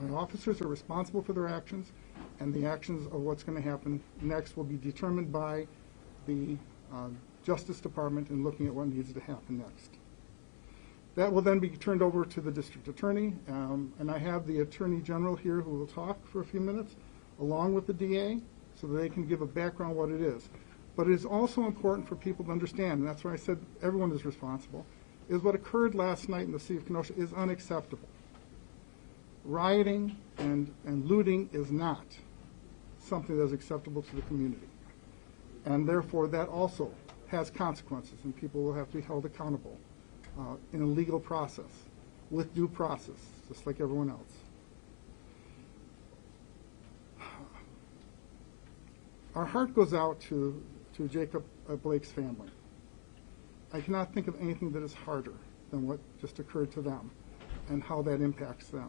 My officers are responsible for their actions, and the actions of what's going to happen next will be determined by the Justice Department in looking at what needs to happen next. That will then be turned over to the district attorney, and I have the attorney general here who will talk for a few minutes, along with the DA, so that they can give a background what it is. But it is also important for people to understand, and that's why I said everyone is responsible, is what occurred last night in the city of Kenosha is unacceptable. Rioting and looting is not something that is acceptable to the community. And therefore, that also has consequences, and people will have to be held accountable in a legal process, with due process, just like everyone else. Our heart goes out to Jacob Blake's family. I cannot think of anything that is harder than what just occurred to them and how that impacts them.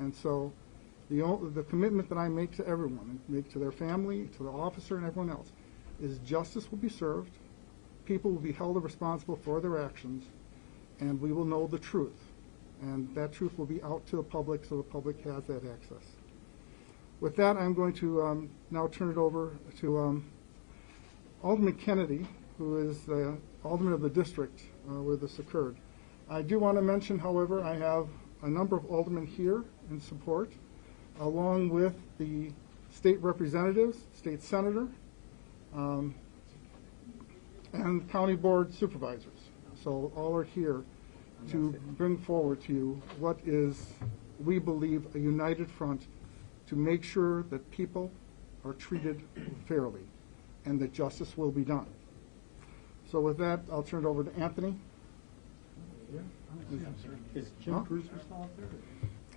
And so the commitment that I make to everyone, make to their family, to the officer and everyone else, is justice will be served, people will be held responsible for their actions, and we will know the truth. And that truth will be out to the public so the public has that access. With that, I'm going to now turn it over to Alderman Kennedy, who is the alderman of the district where this occurred. I do want to mention, however, I have a number of aldermen here in support, along with the state representatives, state senator, and county board supervisors. So all are here to bring forward to you what is, we believe, a united front to make sure that people are treated fairly and that justice will be done. So with that, I'll turn it over to Anthony. Yeah. Is Jim Cruiser still up there?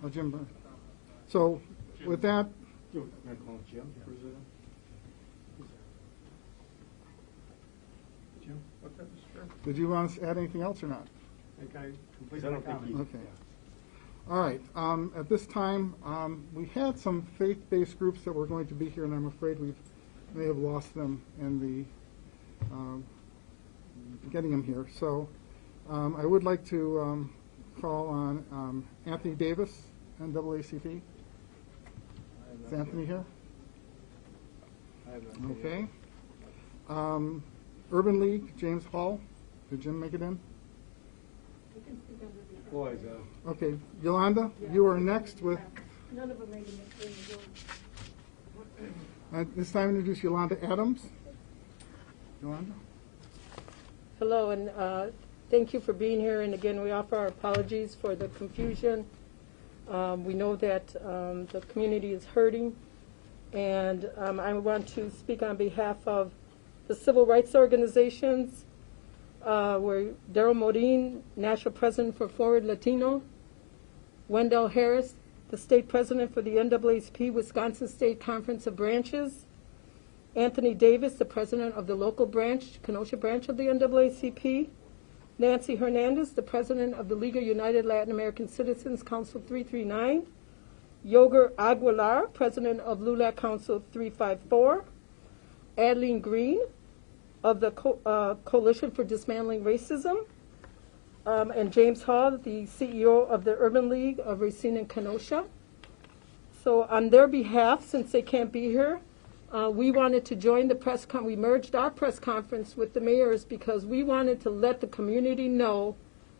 Oh, Jim. So with that. You want to call him Jim Cruiser? Jim, what's that, Mr. Chair? Did you want to add anything else or not? I think I completed my comment. Okay. All right. At this time, we had some faith-based groups that were going to be here, and I'm afraid we may have lost them in the getting them here. So I would like to call on Anthony Davis, NAACP. Is Anthony here? Okay. Urban League, James Hall. Did Jim make it in? Boys, okay. Yolanda, you are next with. None of them made it. This time, introduce Yolanda Adams. Yolanda. Hello, and thank you for being here. And again, we offer our apologies for the confusion. We know that the community is hurting, and I want to speak on behalf of the civil rights organizations. We're Daryl Modine, National President for Forward Latino, Wendell Harris, the State President for the NAACP Wisconsin State Conference of Branches, Anthony Davis, the President of the local branch, Kenosha branch of the NAACP, Nancy Hernandez, the President of the League of United Latin American Citizens Council 339, Yoger Aguilar, President of LULAC Council 354, Adeline Green, of the Coalition for Dismantling Racism, and James Hall, the CEO of the Urban League of Racine and Kenosha. So on their behalf, since they can't be here, we wanted to join the press conference. We merged our press conference with the mayors because we wanted to let the community know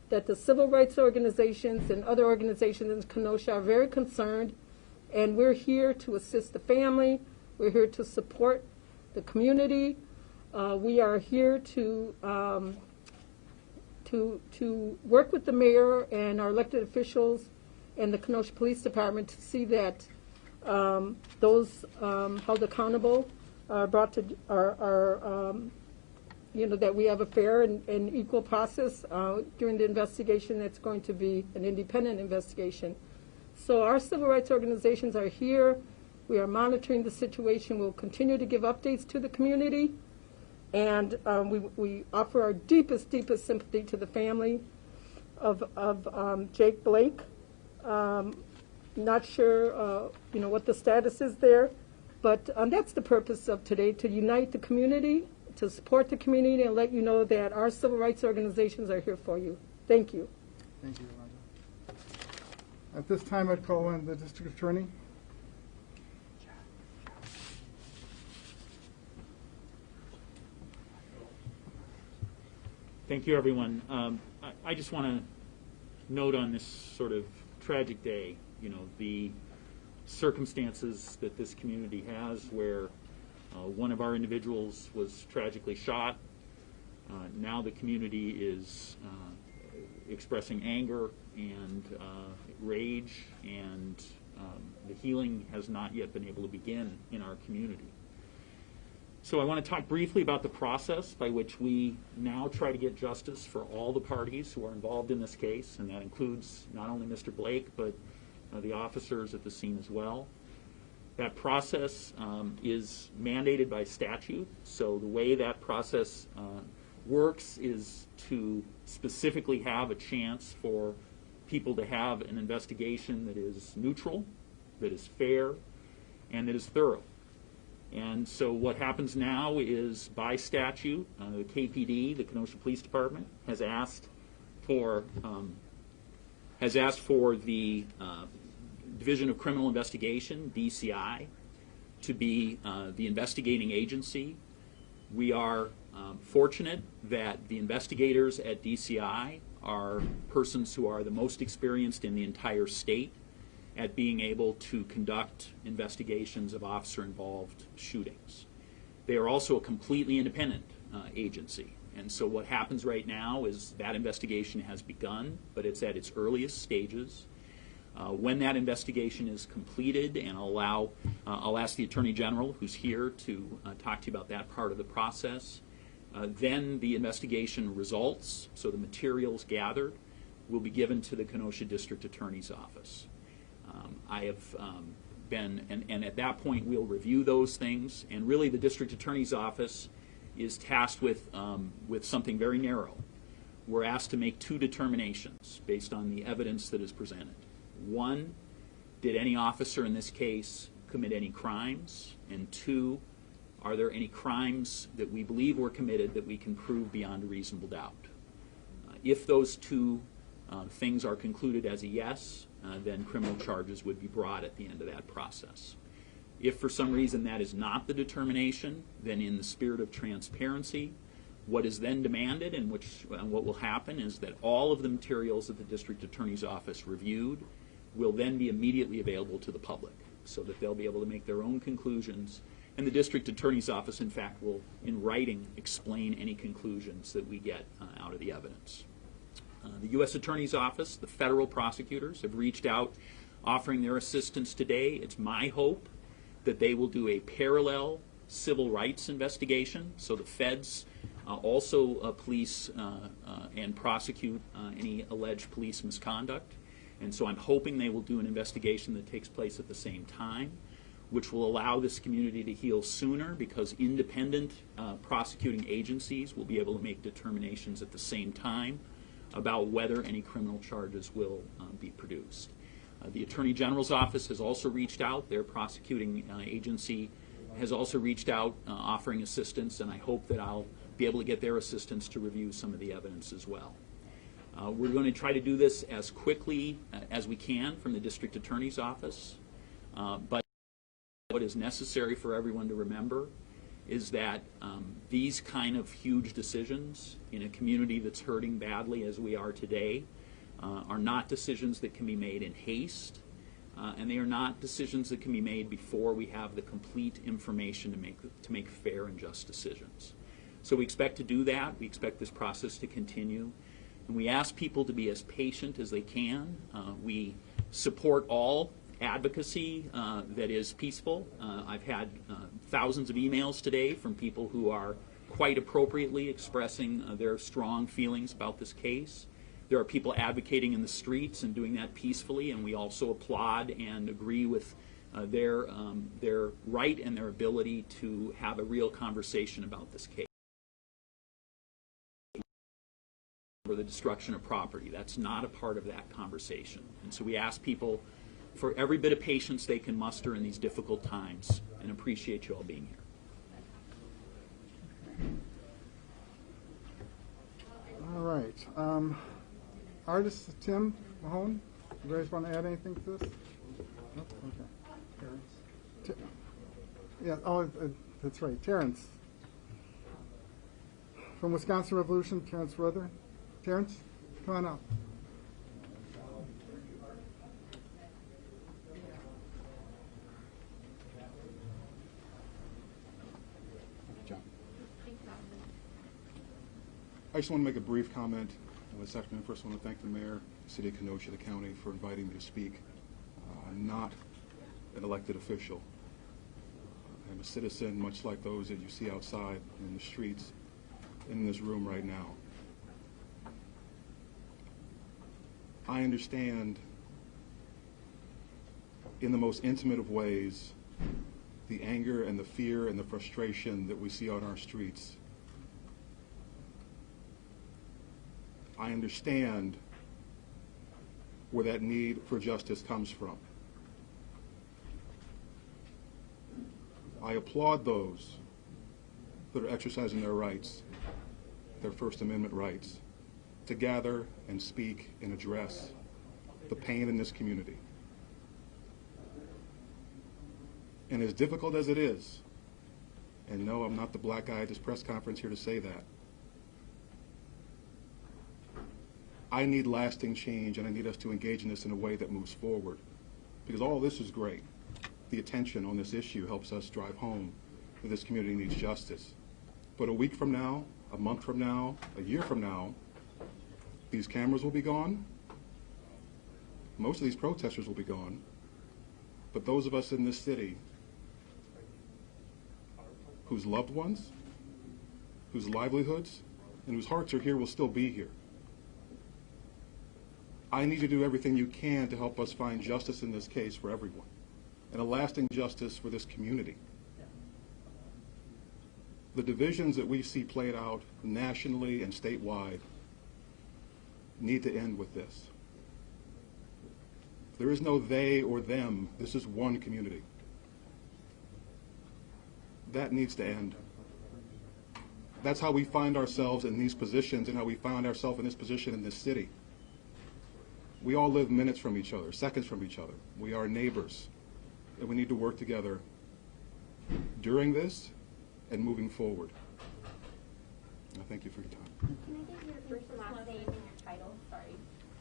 that the civil rights organizations and other organizations in Kenosha are very concerned, and we're here to assist the family. We're here to support the community. We are here to work with the mayor and our elected officials and the Kenosha Police Department to see that those held accountable are brought to that we have a fair and equal process during the investigation. That's going to be an independent investigation. So our civil rights organizations are here. We are monitoring the situation. We'll continue to give updates to the community. And we offer our deepest, deepest sympathy to the family of Jake Blake. Not sure, what the status is there, but that's the purpose of today, to unite the community, to support the community, and let you know that our civil rights organizations are here for you. Thank you. Thank you, At this time, I'd call in the district attorney. Thank you, everyone. I just want to note on this sort of tragic day, the circumstances that this community has where one of our individuals was tragically shot. Now the community is expressing anger and rage, and the healing has not yet been able to begin in our community. So I want to talk briefly about the process by which we now try to get justice for all the parties who are involved in this case, and that includes not only Mr. Blake, but the officers at the scene as well. That process is mandated by statute, so the way that process works is to specifically have a chance for people to have an investigation that is neutral, that is fair, and that is thorough. And so what happens now is, by statute, the KPD, the Kenosha Police Department, has asked for the Division of Criminal Investigation, DCI, to be the investigating agency. We are fortunate that the investigators at DCI are persons who are the most experienced in the entire state at being able to conduct investigations of officer-involved shootings. They are also a completely independent agency. And so what happens right now is that investigation has begun, but it's at its earliest stages. When that investigation is completed, and I'll ask the Attorney General, who's here, to talk to you about that part of the process. Then the investigation results, so the materials gathered, will be given to the Kenosha District Attorney's Office. I have been, and at that point we'll review those things, and really the District Attorney's Office is tasked with something very narrow. We're asked to make two determinations based on the evidence that is presented. One, did any officer in this case commit any crimes? And two, are there any crimes that we believe were committed that we can prove beyond a reasonable doubt? If those two things are concluded as a yes, then criminal charges would be brought at the end of that process. If for some reason that is not the determination, then in the spirit of transparency, what is then demanded and what will happen is that all of the materials that the District Attorney's Office reviewed will then be immediately available to the public so that they'll be able to make their own conclusions. And the District Attorney's Office, in fact, will, in writing, explain any conclusions that we get out of the evidence. The U.S. Attorney's Office, the federal prosecutors, have reached out offering their assistance today. It's my hope that they will do a parallel civil rights investigation, so the feds also police and prosecute any alleged police misconduct. And so I'm hoping they will do an investigation that takes place at the same time, which will allow this community to heal sooner, because independent prosecuting agencies will be able to make determinations at the same time about whether any criminal charges will be produced. The Attorney General's Office has also reached out. Their prosecuting agency has also reached out offering assistance, and I hope that I'll be able to get their assistance to review some of the evidence as well. We're going to try to do this as quickly as we can from the District Attorney's Office, but what is necessary for everyone to remember is that these kind of huge decisions in a community that's hurting badly as we are today are not decisions that can be made in haste, and they are not decisions that can be made before we have the complete information to make fair and just decisions. So we expect to do that. We expect this process to continue. And we ask people to be as patient as they can. We support all advocacy that is peaceful. I've had thousands of emails today from people who are quite appropriately expressing their strong feelings about this case. There are people advocating in the streets and doing that peacefully, and we also applaud and agree with their right and their ability to have a real conversation about this case. For the destruction of property, that's not a part of that conversation. And so we ask people for every bit of patience they can muster in these difficult times, and appreciate you all being here. All right. Artist Tim Mahone. You guys want to add anything to this? No? Okay. Yeah, that's right, Terrence. From Wisconsin Revolution, Terrence Ruther. Terrence, come on up. I just want to make a brief comment this afternoon. First, I want to thank the mayor, city of Kenosha, the county, for inviting me to speak. I'm not an elected official. I'm a citizen, much like those that you see outside in the streets, in this room right now. I understand in the most intimate of ways the anger and the fear and the frustration that we see on our streets. I understand where that need for justice comes from. I applaud those that are exercising their rights, their First Amendment rights, to gather and speak and address the pain in this community. And as difficult as it is, and no, I'm not the black guy at this press conference here to say that, I need lasting change, and I need us to engage in this in a way that moves forward. Because all this is great. The attention on this issue helps us drive home that this community needs justice. But a week from now, a month from now, a year from now, these cameras will be gone. Most of these protesters will be gone. But those of us in this city whose loved ones, whose livelihoods, and whose hearts are here will still be here. I need to do everything you can to help us find justice in this case for everyone, and a lasting justice for this community. The divisions that we see played out nationally and statewide need to end with this. There is no they or them. This is one community. That needs to end. That's how we find ourselves in these positions and how we found ourselves in this position in this city. We all live minutes from each other, seconds from each other. We are neighbors, and we need to work together during this and moving forward. I thank you for your time. Can I get your first and last name and your title? Sorry.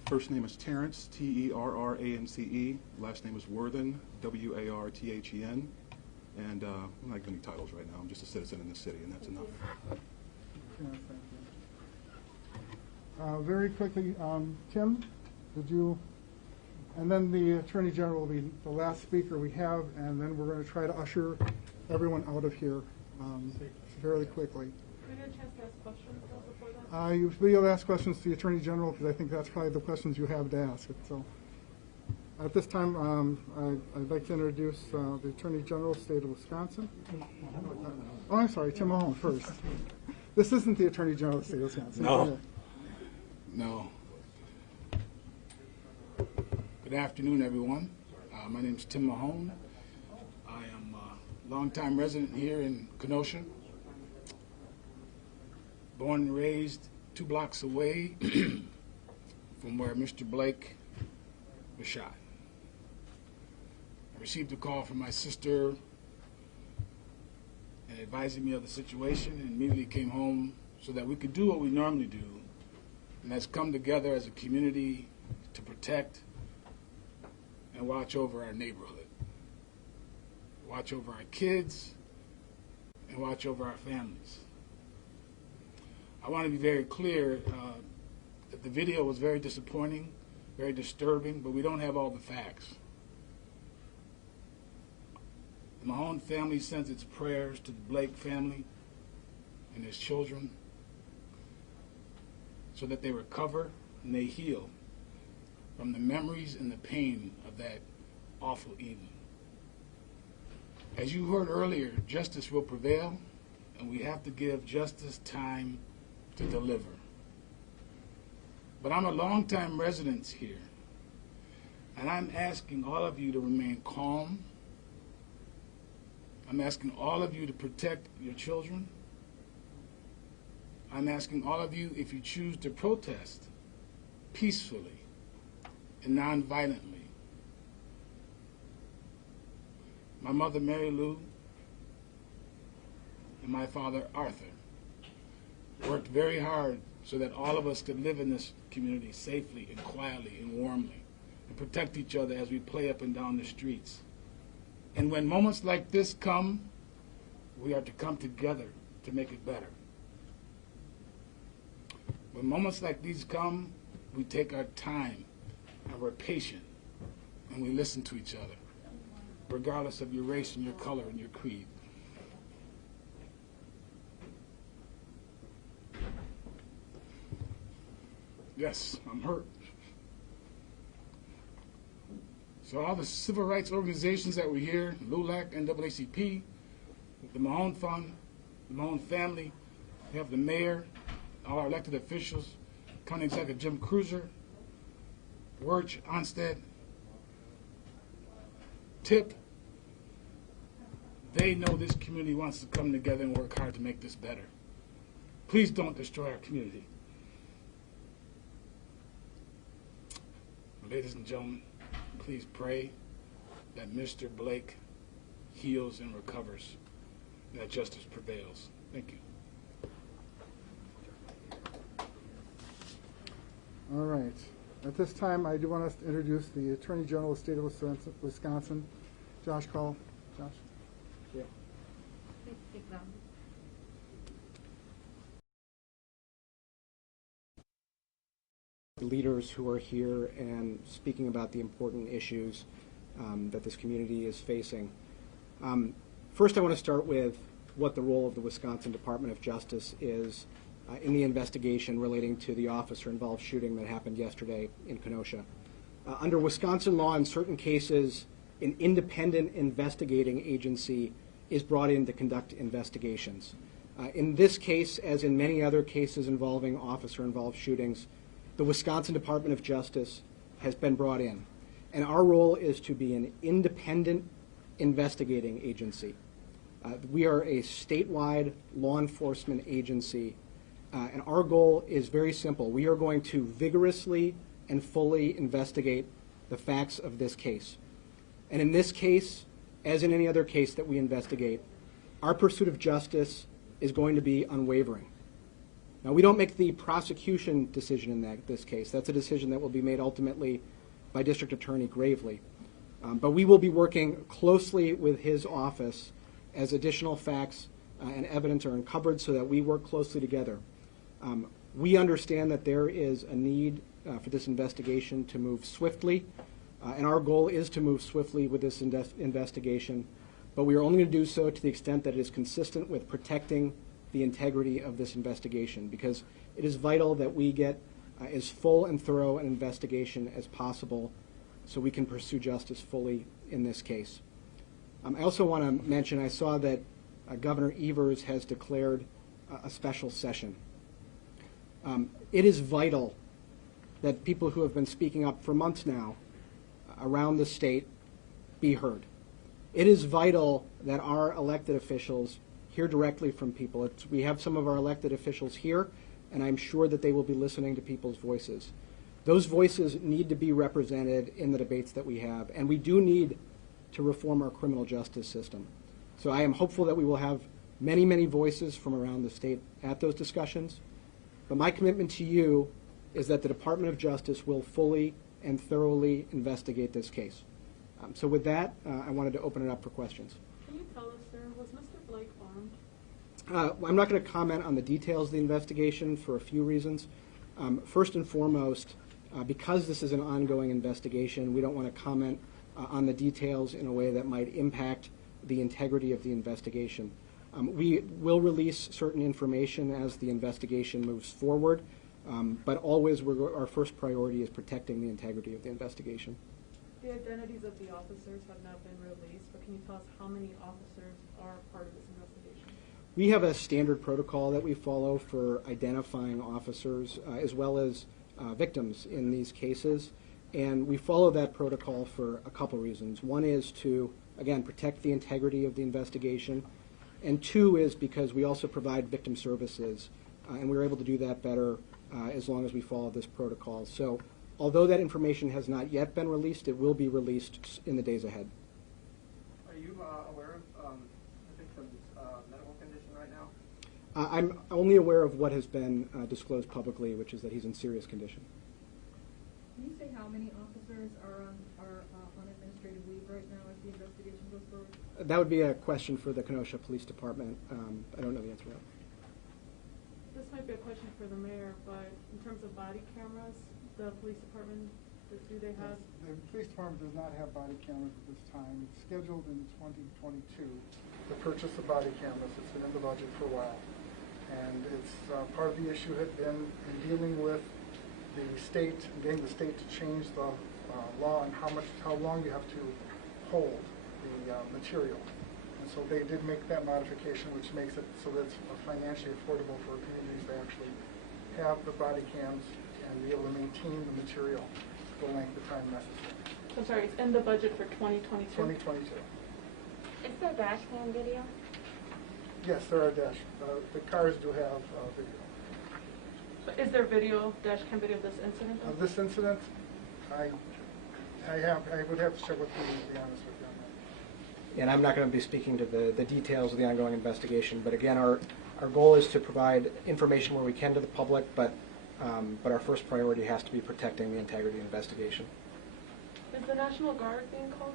First name is Terrence, T-E-R-R-A-N-C-E. Last name is Worthen, W-A-R-T-H-E-N. And I'm not giving any titles right now. I'm just a citizen in this city, and that's enough. Yeah, thank you. Very quickly, Tim, did you, and then the Attorney General will be the last speaker we have, and then we're going to try to usher everyone out of here fairly quickly. Can we get a chance to ask questions before that? You'll be able to ask questions to the Attorney General because I think that's probably the questions you have to ask. So, at this time, I'd like to introduce the Attorney General, State of Wisconsin. Oh, I'm sorry, Tim Mahone first. This isn't the Attorney General of the State of Wisconsin. No. No. Good afternoon, everyone. My name is Tim Mahone. I am a longtime resident here in Kenosha. Born and raised 2 blocks away from where Mr. Blake was shot. I received a call from my sister and advising me of the situation, and immediately came home so that we could do what we normally do, and that's come together as a community to protect and watch over our neighborhood, watch over our kids, and watch over our families. I want to be very clear that the video was very disappointing, very disturbing, but we don't have all the facts. The Mahone family sends its prayers to the Blake family and his children so that they recover and they heal from the memories and the pain of that awful evening. As you heard earlier, justice will prevail, and we have to give justice time to deliver. But I'm a longtime resident here, and I'm asking all of you to remain calm. I'm asking all of you to protect your children. I'm asking all of you, if you choose to protest peacefully, and non-violently. My mother, Mary Lou, and my father, Arthur, worked very hard so that all of us could live in this community safely and quietly and warmly and protect each other as we play up and down the streets. And when moments like this come, we are to come together to make it better. When moments like these come, we take our time and we're patient and we listen to each other, regardless of your race and your color and your creed. Yes, I'm hurt. So all the civil rights organizations that were here, LULAC, NAACP, the Mahone Fund, the Mahone family, we have the mayor, all our elected officials, County Executive Jim Cruiser, Wirch, Onstead, Tip. They know this community wants to come together and work hard to make this better. Please don't destroy our community. Ladies and gentlemen, please pray that Mr. Blake heals and recovers, and that justice prevails. Thank you. All right. At this time, I do want us to introduce the Attorney General of the State of Wisconsin, Josh Call. Josh? Yeah. Leaders who are here and speaking about the important issues that this community is facing. First, I want to start with what the role of the Wisconsin Department of Justice is in the investigation relating to the officer-involved shooting that happened yesterday in Kenosha. Under Wisconsin law, in certain cases, an independent investigating agency is brought in to conduct investigations. In this case, as in many other cases involving officer-involved shootings, the Wisconsin Department of Justice has been brought in, and our role is to be an independent investigating agency. We are a statewide law enforcement agency, and our goal is very simple. We are going to vigorously and fully investigate the facts of this case. And in this case, as in any other case that we investigate, our pursuit of justice is going to be unwavering. Now, we don't make the prosecution decision in this case. That's a decision that will be made ultimately by District Attorney Gravely. But we will be working closely with his office as additional facts and evidence are uncovered so that we work closely together. We understand that there is a need for this investigation to move swiftly, and our goal is to move swiftly with this investigation, but we are only going to do so to the extent that it is consistent with protecting the integrity of this investigation, because it is vital that we get as full and thorough an investigation as possible so we can pursue justice fully in this case. I also want to mention, I saw that Governor Evers has declared a special session. It is vital that people who have been speaking up for months now around the state be heard. It is vital that our elected officials hear directly from people. We have some of our elected officials here, and I'm sure that they will be listening to people's voices. Those voices need to be represented in the debates that we have, and we do need to reform our criminal justice system. So I am hopeful that we will have many, many voices from around the state at those discussions. But my commitment to you is that the Department of Justice will fully and thoroughly investigate this case. So with that, I wanted to open it up for questions. Can you tell us, sir, was Mr. Blake armed? I'm not going to comment on the details of the investigation for a few reasons. First and foremost, because this is an ongoing investigation, we don't want to comment on the details in a way that might impact the integrity of the investigation. We will release certain information as the investigation moves forward, but always our first priority is protecting the integrity of the investigation. The identities of the officers have not been released, but can you tell us how many officers are part of this investigation? We have a standard protocol that we follow for identifying officers as well as victims in these cases, and we follow that protocol for a couple reasons. One is to, again, protect the integrity of the investigation, and two is because we also provide victim services, and we're able to do that better as long as we follow this protocol. So Although that information has not yet been released, it will be released in the days ahead. Are you aware of the victim's medical condition right now? I'm only aware of what has been disclosed publicly, which is that he's in serious condition. Can you say how many officers are on administrative leave right now as the investigation goes forward? That would be a question for the Kenosha Police Department. I don't know the answer to that. This might be a question for the mayor, but in terms of body cameras, the police department, do they have? The police department does not have body cameras at this time. It's scheduled in 2022 to purchase the body cameras. It's been in the budget for a while. And it's part of the issue had been in dealing with the state and getting the state to change the law on how long you have to hold the material. And so they did make that modification, which makes it so that it's financially affordable for communities to actually have the body cams and be able to maintain the material for the length of time necessary. I'm sorry, it's in the budget for 2022? 2022. Is there dash cam video? Yes, there are dash. The cars do have video. But is there dash cam video of this incident? Of this incident, I would have to check with you, to be honest with you on that. And I'm not going to be speaking to the details of the ongoing investigation, but again, our goal is to provide information where we can to the public, but our first priority has to be protecting the integrity of the investigation. Is the National Guard being called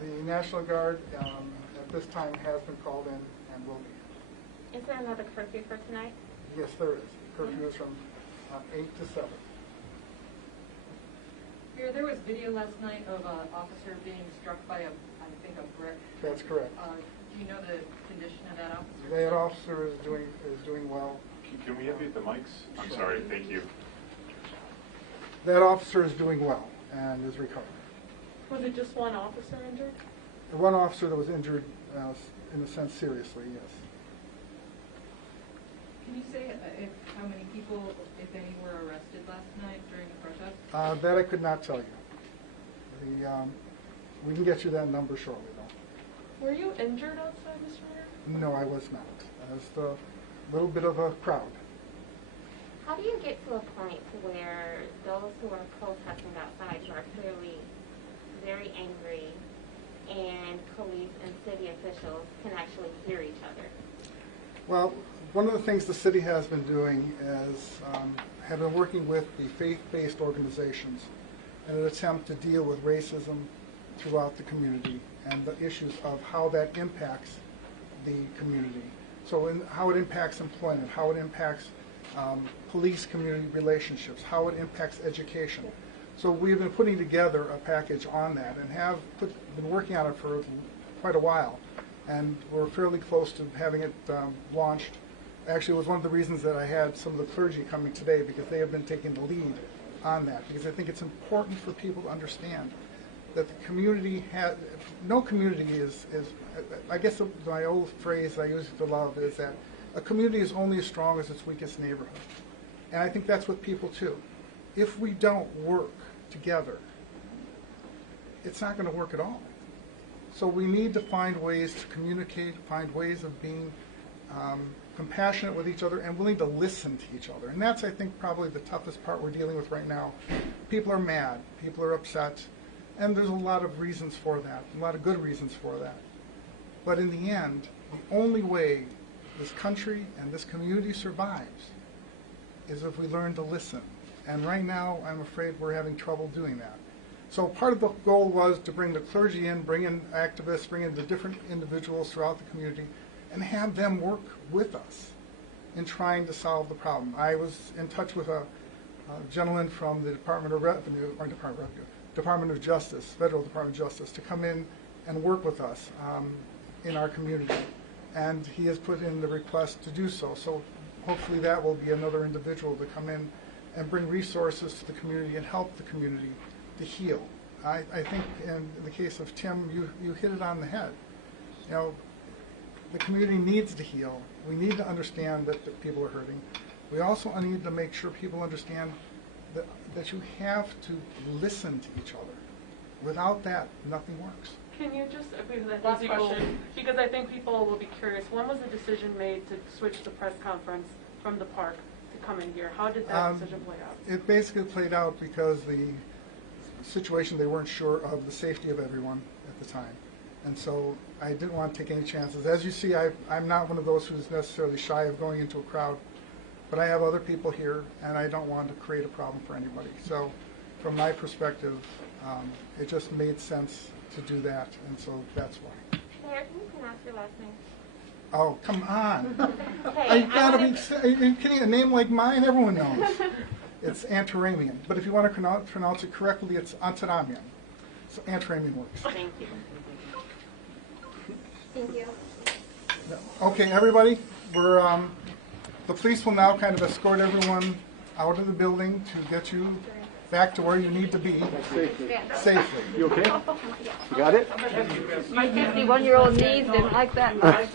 in? The National Guard at this time has been called in and will be. Is there another curfew for tonight? Yes, there is. Curfew is from 8 to 7. Mayor, there was video last night of an officer being struck by I think a brick. That's correct. Do you know the condition of that officer? That officer is doing well. Can we update the mics? I'm sorry, thank you. That officer is doing well and is recovering. Was it just one officer injured? The one officer that was injured, in a sense, seriously, yes. Can you say how many people, if any, were arrested last night during the protest? That I could not tell you. We can get you that number shortly, though. Were you injured outside, Mr. Mayor? No, I was not. I was a little bit of a crowd. How do you get to a point to where those who are protesting outside who are clearly very angry and police and city officials can actually hear each other? Well, one of the things the city has been doing is have been working with the faith-based organizations in an attempt to deal with racism throughout the community and the issues of how that impacts the community. So how it impacts employment, how it impacts police-community relationships, how it impacts education. So we've been putting together a package on that and have been working on it for quite a while. And we're fairly close to having it launched. Actually, it was one of the reasons that I had some of the clergy coming today, because they have been taking the lead on that. Because I think it's important for people to understand that the community has, no community is I guess my old phrase I use to love is that a community is only as strong as its weakest neighborhood. And I think that's what people too. If we don't work together, it's not going to work at all. So we need to find ways to communicate, find ways of being compassionate with each other and willing to listen to each other. And that's, I think, probably the toughest part we're dealing with right now. People are mad, people are upset, and there's a lot of reasons for that, a lot of good reasons for that. But in the end, the only way this country and this community survives is if we learn to listen. And right now, I'm afraid we're having trouble doing that. So part of the goal was to bring the clergy in, bring in activists, bring in the different individuals throughout the community, and have them work with us in trying to solve the problem. I was in touch with a gentleman from the Department of Revenue, or Department of Justice, Federal Department of Justice, to come in and work with us in our community. And he has put in the request to do so. So hopefully that will be another individual to come in and bring resources to the community and help the community to heal. I think in the case of Tim, you hit it on the head. You know, the community needs to heal. We need to understand that people are hurting. We also need to make sure people understand that you have to listen to each other. Without that, nothing works. Can you just, because I think people will be curious, when was the decision made to switch the press conference from the park to come in here? How did that decision play out? It basically played out because the situation, they weren't sure of the safety of everyone at the time. And so I didn't want to take any chances. As you see, I'm not one of those who's necessarily shy of going into a crowd, but I have other people here, and I don't want to create a problem for anybody. So from my perspective, it just made sense to do that, and so that's why. Mayor, can you pronounce your last name? Oh, come on. Hey, Are you kidding? A name like mine, everyone knows. It's Antaramian. But if you want to pronounce it correctly, it's Antaramian. So Antaramian works. Thank you. Thank you. Okay, everybody, we're, the police will now kind of escort everyone out of the building to get you back to where you need to be safely. You okay? You got it? My 51-year-old knees didn't like that much.